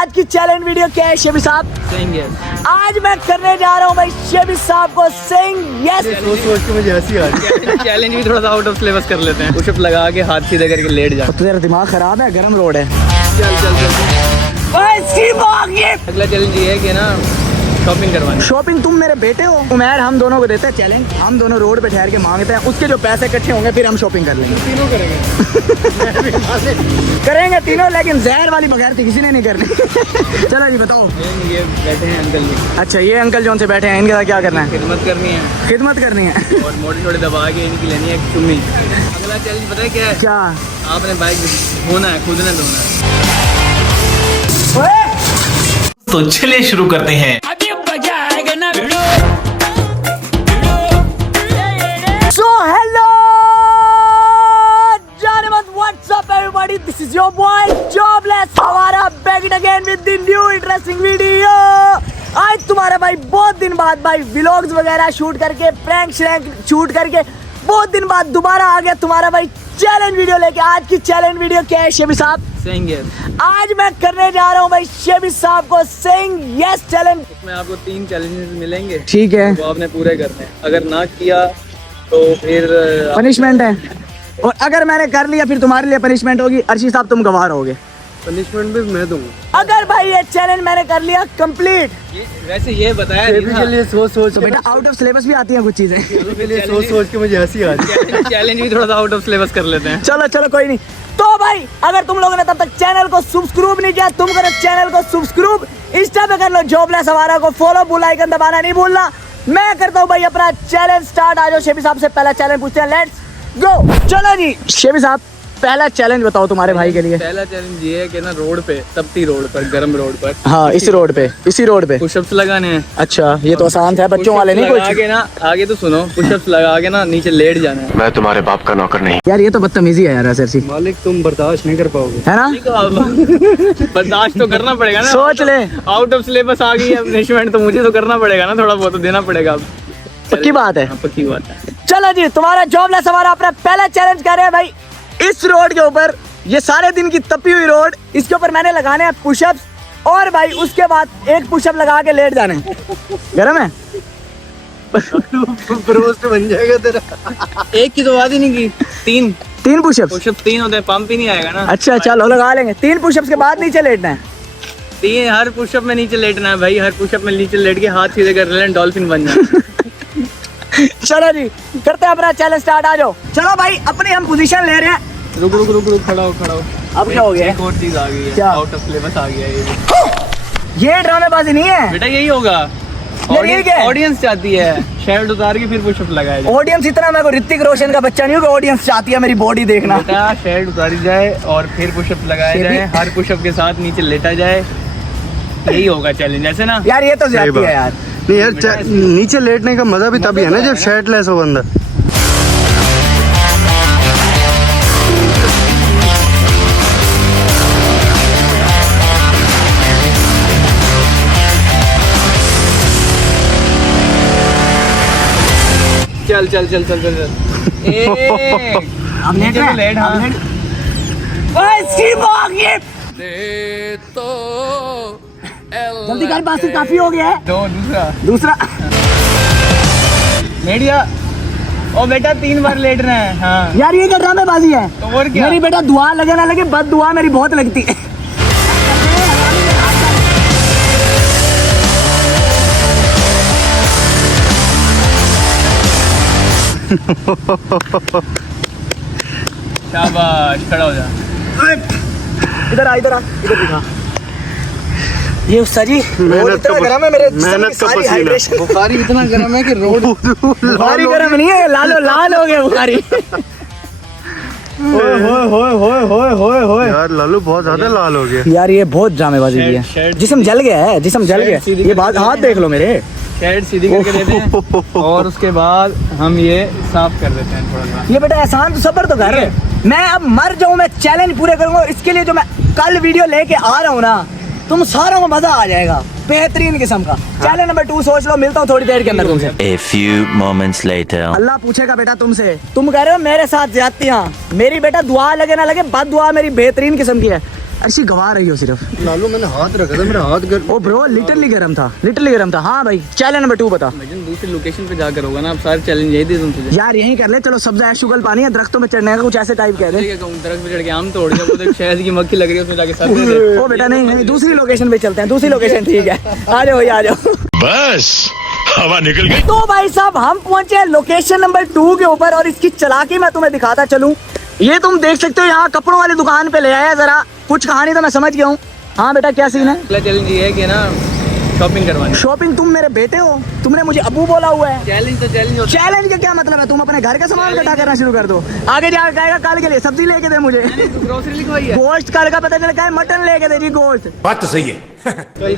आज की challenge video क्या है शेबी साहब? Saying yes. आज मैं करने जा रहा हूँ भाई शेबी साहब को सेइंग यस। सोच के मुझे हंसी आ रही है। चैलेंज भी थोड़ा सा आउट ऑफ सिलेबस कर लेते हैं। पुशअप लगा के हाथ सीधे करके लेट जा। तो तेरा दिमाग खराब है, गरम रोड है। चल चल चल। भाई अगला चैलेंज ये है कि ना शॉपिंग करवानी। शॉपिंग तुम मेरे बेटे हो, उमर हम दोनों को देते हैं चैलेंज। हम दोनों रोड पे ठहर के मांगते हैं, उसके जो पैसे इकट्ठे होंगे फिर हम शॉपिंग कर लेंगे। तीनों करेंगे। करेंगे तीनों, लेकिन जहर वाली बगैर थी किसी ने नहीं करनी। चलो जी बताओ। ये बैठे हैं अंकल जी। अच्छा ये अंकल जो से बैठे हैं, इनके साथ क्या करना है? खिदमत करनी है। खिदमत करनी है। और मोटे छोटे दबा के इनकी लेनी है चुम्मी। अगला चैलेंज पता है क्या है? क्या? आपने बाइक धोना है, खुद ने धोना है। तो चलिए शुरू करते हैं। So hello, what's up everybody? This is your boy Jobless हमारा back it again with the new interesting video। आज तुम्हारा भाई बहुत दिन बाद भाई व्लॉग्स वगैरह शूट करके प्रैंक शूट करके बहुत दिन बाद दोबारा आ गया तुम्हारा भाई चैलेंज वीडियो लेके। आज की चैलेंज वीडियो क्या है शेबी साहब? Saying yes. आज मैं करने जा रहा हूँ भाई शेबी साहब को सेइंग यस चैलेंज। इसमें आपको 3 चैलेंजेस मिलेंगे। ठीक है, वो आपने पूरे करने हैं। अगर ना किया तो फिर पनिशमेंट है, और अगर मैंने कर लिया फिर तुम्हारे लिए पनिशमेंट होगी। अर्शी साहब तुम गवाह रहोगे। पनिशमेंट भी मैं दूंगा। अगर भाई ये चैलेंज मैंने कर लिया कंप्लीट। वैसे ये बताया बेबी नहीं के था। लिए सोच तो बेटा आउट ऑफ सिलेबस भी आती हैं कुछ चीजें। के लिए सोच के मुझे हंसी आ रही है। चैलेंज भी थोड़ा सा आउट ऑफ सिलेबस कर लेते हैं। चलो चलो कोई नहीं। तो भाई अगर तुम लोगों ने तब तक चैनल को सब्सक्राइब नहीं किया, तुम करो चैनल को सब्सक्राइब, इंस्टा पे कर लो जॉबलेस हमारा को फॉलो, बेल आइकन दबाना नहीं भूलना। मैं करता हूँ भाई अपना चैलेंज स्टार्ट। आ जाओ शेबी साहब से पहला चैलेंज पूछते हैं, लेट्स गो। चलो जी शेबी साहब पहला चैलेंज बताओ तुम्हारे भाई के लिए। पहला चैलेंज ये है कि ना रोड पे, तपती रोड पर, गर्म रोड पर, हाँ इसी रोड पे पुशअप्स लगाने हैं। अच्छा ये तो आसान था, बच्चों वाले नहीं लगा कुछ। के ना आगे तो सुनो, पुशअप्स लगा के ना नीचे लेट जाना है। मैं तुम्हारे बाप का नौकर नहीं। यार ये तो बदतमीजी है यार अर्शी, मालिक तुम बर्दाश्त नहीं कर पाओगे। है ना? बर्दाश्त तो करना पड़ेगा ना। सोच ले। आउट ऑफ सिलेबस आ गई है पनिशमेंट, तो मुझे तो करना पड़ेगा ना, थोड़ा बहुत तो देना पड़ेगा। पक्की बात है। हाँ, पक्की बात है। चलो जी तुम्हारा जॉबलेस हमारा अपना पहला चैलेंज कर रहे हैं भाई। इस रोड के ऊपर, ये सारे दिन की तपी हुई रोड, इसके ऊपर मैंने लगाने हैं पुशअप्स, और भाई उसके बाद एक पुशअप लगा के लेट जाने। गरम है? रोस्ट बन जाएगा तेरा। एक की तो बात ही नहीं की, 3 पुशअप्स। पुशअप 3 होते हैं, पंप ही नहीं आएगा ना। अच्छा चलो लगा लेंगे। 3 पुशअप्स के बाद नीचे लेटना है। 3 हर पुशअप में नीचे लेटना है भाई। हर पुशअप में नीचे लेट के हाथ सीधे कर लेना, डॉल्फिन बन जाए। चलो जी करते हैं अपना चैलेंज स्टार्ट। आ जाओ। चलो भाई अपनी हम पोजीशन ले रहे हैं। रुक रुक रुक रुक, खड़ा हो। अब क्या हो गया? एक और चीज आ गई है, क्या? आउट ऑफ सिलेबस आ गया है ये ड्रामेबाजी नहीं है बेटा, यही होगा। ये क्या है? ऑडियंस चाहती है शर्ट उतार के फिर पुशअप लगाया जाए। ऑडियंस इतना, मैं को ऋतिक रोशन का बच्चा नहीं हूँ कि ऑडियंस चाहती है मेरी बॉडी देखना। बेटा शर्ट उतारी जाए और फिर पुशअप लगाया जाए, हर पुशअप के साथ नीचे लेटा जाए, यही होगा चैलेंज, ऐसे ना? यार ये तो ज्यादती है यार। नहीं यार, नीचे लेटने का मजा भी तभी है ना जब शर्टलेस हो बंदा। चल चल चल चल चल चल। अब लेट रहे हैं। लेट, हाँ। जल्दी कर, बात काफी हो गया है। दूसरा मीडिया। ओ बेटा 3 बार लेट रहे हैं। हाँ यार ये क्या ड्रामेबाजी है? तो और क्या? मेरी बेटा दुआ लगे ना लगे, बद दुआ मेरी बहुत लगती है। शाबाश, खड़ा हो जा। इधर आ इधर दिखा। ये उस्ताद जी रोड इतना गर्म है, मेरे जिस्म की सारी हाइड्रेशन। बुखारी इतना गर्म है कि रोड बुखारी गर्म नहीं है, लाल हो गया बुखारी। होए यार लालू बहुत ज्यादा लाल हो गया। यार ये बहुत ड्रामेबाजी की है। शर्ट जिस्म जल गया है, जिस्म जल गया। ये बात हाथ देख लो मेरे। शर्ट सीधी करके देते हैं और उसके बाद हम ये साफ कर देते हैं थोड़ा सा। ये बेटा एहसान तो सब्र तो कर। मैं अब मर जाऊं, मैं चैलेंज पूरे करूंगा। इसके लिए जो मैं कल वीडियो लेके आ रहा हूँ ना, तुम सारों को मजा आ जाएगा, बेहतरीन किस्म का। चैलेंज नंबर 2 सोच लो, मिलता हूँ थोड़ी देर के अंदर तुमसे। A few moments later. अल्लाह पूछेगा बेटा तुमसे, तुम कह रहे हो मेरे साथ ज्यादतियां। मेरी बेटा दुआ लगे ना लगे, बद दुआ मेरी बेहतरीन किस्म की है। ऐसी गवा रही हो सिर्फ। लालू मैंने हाथ रखा था, मेरा हाथ ओ ब्रो लिटरली गर्म था, लिटरली गर्म था। हाँ भाई चैलेंज नंबर 2 बता। दूसरी लोकेशन पे जाकर होगा ना, अब सारे चैलेंज यही दे दूं तुझे। यार यहीं कर ले, चलो सब्जा है, शुगल पानी है, दरख्तों में चढ़ने का कुछ ऐसे टाइप कह दे। दरख्त पे चढ़ के आम तोड़ दिया, वो तो शहद की मक्खी लग रही है उसमें जाके सर दे दे। ओ बेटा नहीं नहीं, दूसरी लोकेशन पे चलते हैं, दूसरी लोकेशन ठीक है। आ जाओ आ जाओ। बस हवा निकल गई। तो भाई साहब हम पहुंचे हैं लोकेशन नंबर 2 के ऊपर और इसकी चालाकी मैं तुम्हें दिखाता चलूं। ये तुम देख सकते हो, यहाँ कपड़ों वाली दुकान पे ले आया, जरा कुछ कहानी तो मैं समझ गया हूँ। हाँ बेटा क्या सीन है? अगला चैलेंज ये है कि ना शॉपिंग करवानी। शॉपिंग? तुम मेरे बेटे हो, तुमने मुझे अबू बोला हुआ है। चैलेंज तो चैलेंज चैलेंज का क्या मतलब है? तुम अपने घर का सामान इकट्ठा करना शुरू कर दो। आगे जाकर कहेगा कल के लिए सब्जी लेके दे मुझे, ग्रोसरी लिखवाई है। गोश्त कल का पता चला है मटन लेके दे जी, गोश्त। बात तो सही है।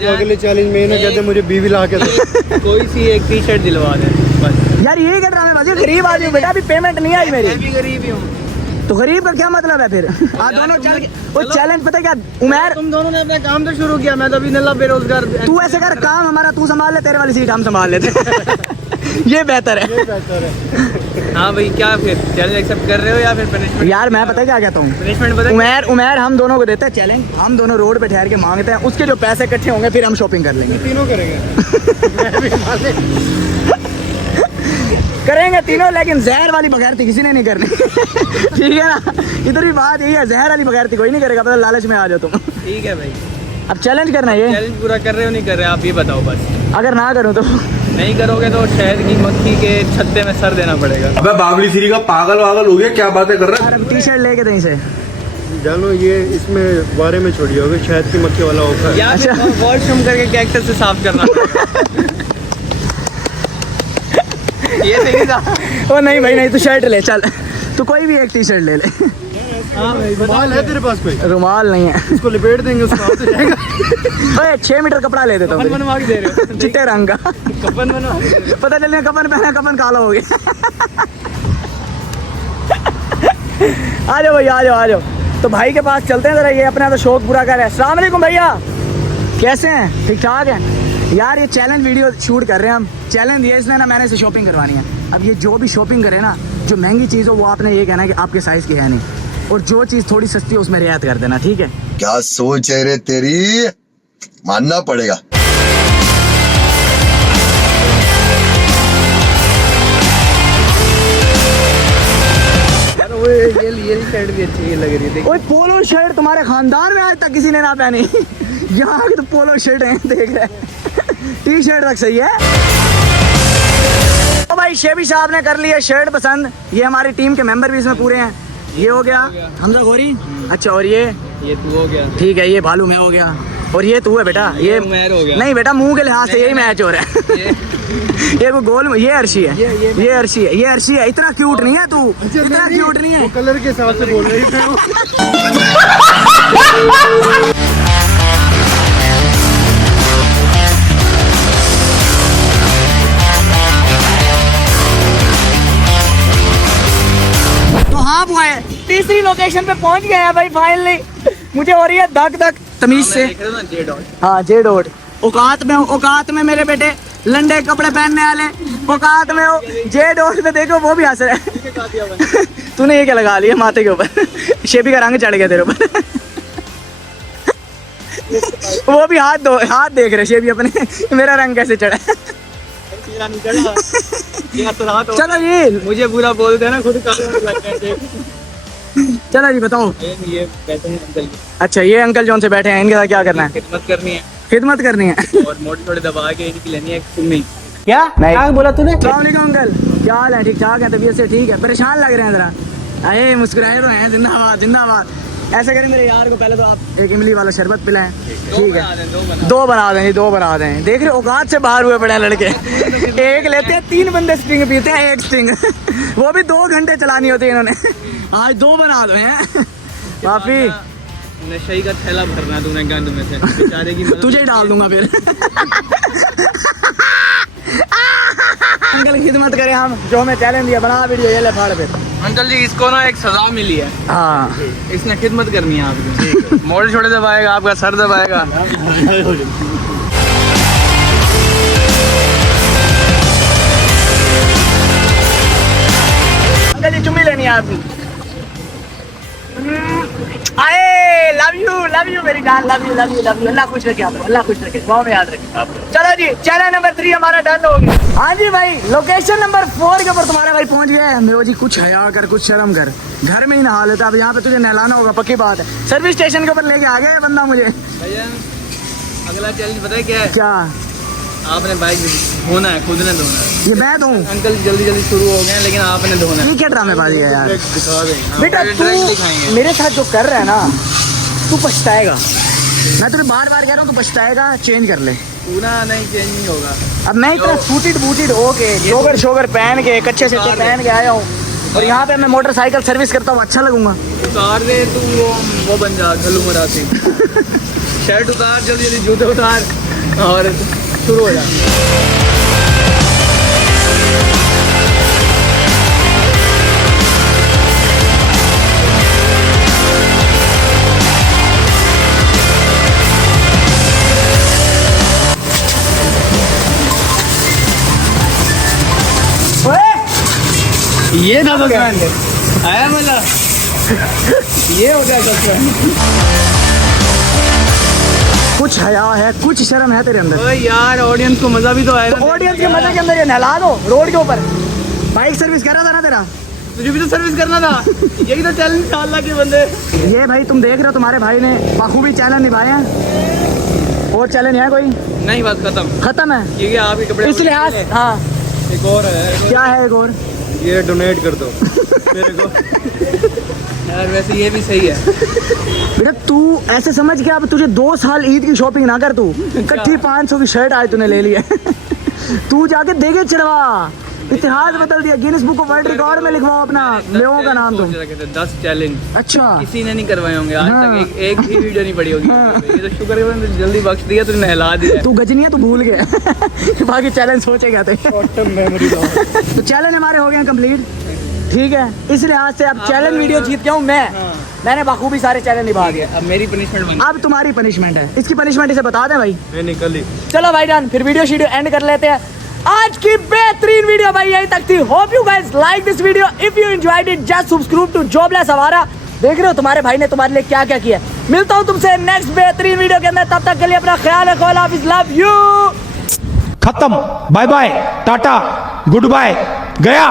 अगले चैलेंज में ये ना कहते मुझे बीवी ला के दे। कोई सी एक टी शर्ट दिलवा दे बस। यार ये क्या ड्रामे बाजी, गरीब आदमी हूँ बेटा, अभी पेमेंट नहीं आई मेरी। मैं भी गरीब ही हूँ। तो गरीब का क्या मतलब है फिर? दोनों चल के वो चैलेंज पता है क्या उमर, तुम दोनों ने अपना काम तो शुरू किया, मैं तो अभी नल्ला बेरोजगार। तू ऐसे कर, काम हमारा तू संभाल ले, तेरे वाली सीट हम संभाल लेते। ये बेहतर है। हाँ भाई क्या फिर चैलेंज एक्सेप्ट कर रहे हो या फिर पनिशमेंट? यार मैं पता है क्या कहता हूँ, पनिशमेंट पता है? उमर हम दोनों को देते हैं चैलेंज, हम दोनों रोड पे ठहर के मांगते हैं, उसके जो पैसे इकट्ठे होंगे फिर हम शॉपिंग कर लेंगे। तीनों करेंगे। करेंगे तीनों, लेकिन जहर वाली बगैरती किसी ने नहीं करनी। ठीक है ना? इधर भी बात यही है, जहर वाली बगैरती कोई नहीं करेगा, पता लालच में आ जाओ तुम। ठीक है भाई, अब चैलेंज करना है ये। चैलेंज पूरा कर रहे हो नहीं कर रहे आप ये बताओ बस। अगर ना करूँ तो नहीं करोगे तो शहद की मक्खी के छत्ते में सर देना पड़ेगा। अबे बाबली सिरी का पागल वागल हो गया, क्या बातें कर रहा है? यार अब टी शर्ट लेके दें इसे। जानो ये इसमें बारे में छोड़िए, होगा शायद की मक्खी वाला ऑफर। या अच्छा। वॉशरूम करके कैक्टस से साफ करना पड़ेगा। ये सही था। ओ नहीं भाई नहीं, तू शर्ट ले चल, तू कोई भी एक टी शर्ट ले ले। हाँ भाई रुमाल है तेरे पास कोई? रुमाल नहीं है, इसको लिपेट देंगे, उसका हाथ हो जाएगा। ओए 6 मीटर कपड़ा ले देता कफन हूँ बनवा के दे रहे हो? चिट्टे रंग का। कफन बनवा के दे रहे हो? पता चल कफन पहना, कफन काला हो गया। आ जाओ भाई आ जाओ आ जाओ। तो भाई के पास चलते हैं, जरा ये अपना तो शौक पूरा कर रहे हैं। अस्सलाम वालेकुम भैया, कैसे हैं? ठीक ठाक हैं? यार ये चैलेंज वीडियो शूट कर रहे हैं हम। चैलेंज ये इसने ना, मैंने इसे शॉपिंग करवानी है। अब ये जो भी शॉपिंग करे ना, जो महंगी चीज़ हो वो आपने ये कहना है कि आपके साइज़ की है नहीं, और जो चीज़ थोड़ी सस्ती है उसमें रियायत कर देना, ठीक है? क्या सोच है रे तेरी, मानना पड़ेगा। ये शर्ट भी अच्छी लग रही है। ओए पोलो शर्ट तुम्हारे खानदान में आज तक किसी ने ना पहनी। यहाँ की तो पोलो शर्ट है, देख रहे हैं। टी शर्ट तक सही है। तो भाई शेबी साहब ने कर लिया शर्ट पसंद, ये हमारी टीम के मेंबर भी इसमें पूरे हैं। ये हो गया हमजा गोरी, अच्छा, और ये तू हो गया, ठीक है, ये भालू मैं हो गया, और ये तू है बेटा, ये उमैर हो गया। नहीं बेटा, मुंह के लिहाज से यही मैच हो रहा है। ये वो गोल, ये अर्शी है, ये अर्शी है, ये अर्शी है। इतना क्यूट नहीं है तू, इतना क्यूट नहीं है। कलर के हिसाब से बोल रही थी वो। तो हाँ वो है, तीसरी लोकेशन पे पहुंच गए हैं भाई फाइनली। मुझे हो रही है धक धक तमीज से। हाँ जे डॉट, औकात में हो, औकात में मेरे बेटे, लंडे कपड़े पहनने वाले औकात में हो। जे डॉट पे देखो वो भी हंस रहा है। तूने ये क्या लगा लिया माथे के ऊपर? शेबी का रंग चढ़ गया तेरे ऊपर। वो भी हाथ देख रहे शेबी अपने, मेरा रंग कैसे चढ़ा। चलो ये मुझे बुरा बोलते हैं ना, खुद का। चलो जी बताओ। ये बैठे हैं अंकल, अच्छा ये अंकल जौन से बैठे हैं, इनके साथ क्या करना है? खिदमत करनी है खिदमत करनी है। और मोटी थोड़ी दबा के इनकी लेनी है सुननी। क्या क्या बोला तूने? अस्सलाम वालेकुम अंकल, क्या हाल है? ठीक ठाक है, तबीयत से ठीक है? परेशान लग रहे हैं जरा। अरे मुस्कुराए तो हैं, जिंदाबाद जिंदाबाद। ऐसा करें मेरे यार को पहले तो आप एक इमली वाला शरबत पिलाएं, ठीक है? दो बना दें, दो बना दें। देख रहे औकात से बाहर हुए पड़े हैं लड़के। एक लेते हैं, 3 बंदे स्ट्रिंग पीते हैं, एक स्ट्रिंग। वो भी 2 घंटे चलानी होती है इन्होंने। आज 2 बना दो हैं काफी। नशे का थैला भरना तूने गंद में से, बेचारे की मदद। तुझे ही डाल दूंगा फिर। अंकल खिदमत करें हम, जो हमें चैलेंज दिया, बना वीडियो, ये ले फाड़ फिर। अंकल जी इसको ना एक सजा मिली है, हाँ इसने खिदमत करनी है आपकी। मोटे छोटे दबाएगा, आपका सर दबाएगा। अंकल जी चुम्मी लेनी है आपकी। आए लव यू मेरी जान, love you love you love you. Allah खुश रखे आपको, अल्लाह खुश रखे, दुआ में याद रखे आपको। चलो जी, चैनल नंबर 3 हमारा डन हो गया। हाँ जी भाई, लोकेशन नंबर 4 के ऊपर तुम्हारा भाई पहुंच गया है। मेरे जी कुछ हया कर, कुछ शर्म कर, घर में ही नहा लेता। अब यहाँ पे तुझे नहलाना होगा, पक्की बात है। सर्विस स्टेशन के ऊपर लेके आ गया है बंदा मुझे। भैया अगला चैलेंज पता है क्या है? क्या? आपने बाइक धोना है, खुद ने धोना है। ये मैं दूं? अंकल जल्दी जल्दी शुरू हो गए हैं, लेकिन आपने धोना है। ये क्या ड्रामेबाजी है यार? दिखा दें। बेटा डायरेक्ट दिखाएंगे। तू मेरे साथ जो कर रहा है ना, तू पछताएगा। मैं तुझे बार बार कह रहा हूँ, तू पछताएगा। चेंज कर ले। पूरा नहीं, चेंज नहीं होगा। अब मैं इतना सूटेड बूटेड होके जोगर शोगर पहन के कच्चे से पहन के आया हूँ, और यहाँ पे मैं मोटरसाइकिल सर्विस करता हूँ, अच्छा लगूंगा? उतार दे तू, वो बन जा घल्लू मरासी। शर्ट उतार, जल्दी जल्दी जूते उतार और शुरू हो जा। ये था सस्पेंड, आया मजा। ये हो गया सस्पेंड। कुछ हया है, कुछ शर्म है तेरे अंदर। ओए यार, ऑडियंस को मजा भी तो आएगा। तो ऑडियंस के मजे के अंदर ये नहला दो रोड के ऊपर। बाइक सर्विस कर रहा था ना तेरा? तुझे भी तो सर्विस करना था। यही तो चैलेंज था अल्लाह के बंदे। ये भाई तुम देख रहे हो, तुम्हारे भाई ने बखूबी चैलेंज निभाए हैं। और चैलेंज है कोई? नहीं, बस खत्म। खत्म है? ये आप ही कपड़े इस लिहाज, हाँ। एक और है। क्या है एक और? ये डोनेट कर दो मेरे को। यार वैसे ये भी सही है। बेटा तू ऐसे समझ के अब तुझे 2 साल ईद की शॉपिंग ना कर, तू इकट्ठी 500 की शर्ट आज तूने ले ली है। तू जाके देगे चढ़वा, इतिहास बदल दिया। Guinness book of world record में लिखवाओ अपना लोगों का नाम तुम। 10 चैलेंज अच्छा, किसी ने नहीं करवाए होंगे आज हाँ। तक। एक भी वीडियो नहीं पड़ी होगी। हाँ। ये तो शुक्र है मैंने जल्दी बख्श दिया, तुझे नहला दिया। तू गजनी है, तू भूल गया। बाकी चैलेंज सोचे क्या थे। तो चैलेंज हमारे हो गए कंप्लीट, ठीक है। इस लिहाज से अब चैलेंज वीडियो जीत गया हूँ मैं। मैंने बखूबी सारे चैलेंज निभा दिए। अब मेरी पनिशमेंट बन। अब तुम्हारी पनिशमेंट है। इसकी पनिशमेंट इसे बता दें भाई। मैं निकल ही। चलो भाई जान, फिर वीडियो शीडियो एंड कर लेते हैं। आज की बेहतरीन वीडियो भाई यही तक थी। Hope you guys like this video. If you enjoyed it just subscribe to jobless हवारा। देख रहे हो तुम्हारे भाई ने तुम्हारे लिए क्या क्या किया। मिलता हूँ तुमसे नेक्स्ट बेहतरीन वीडियो के अंदर। तब तक के लिए अपना ख्याल रखो। अल्लाह हाफिज़, लव यू। खत्म, bye bye, tata, goodbye, गया।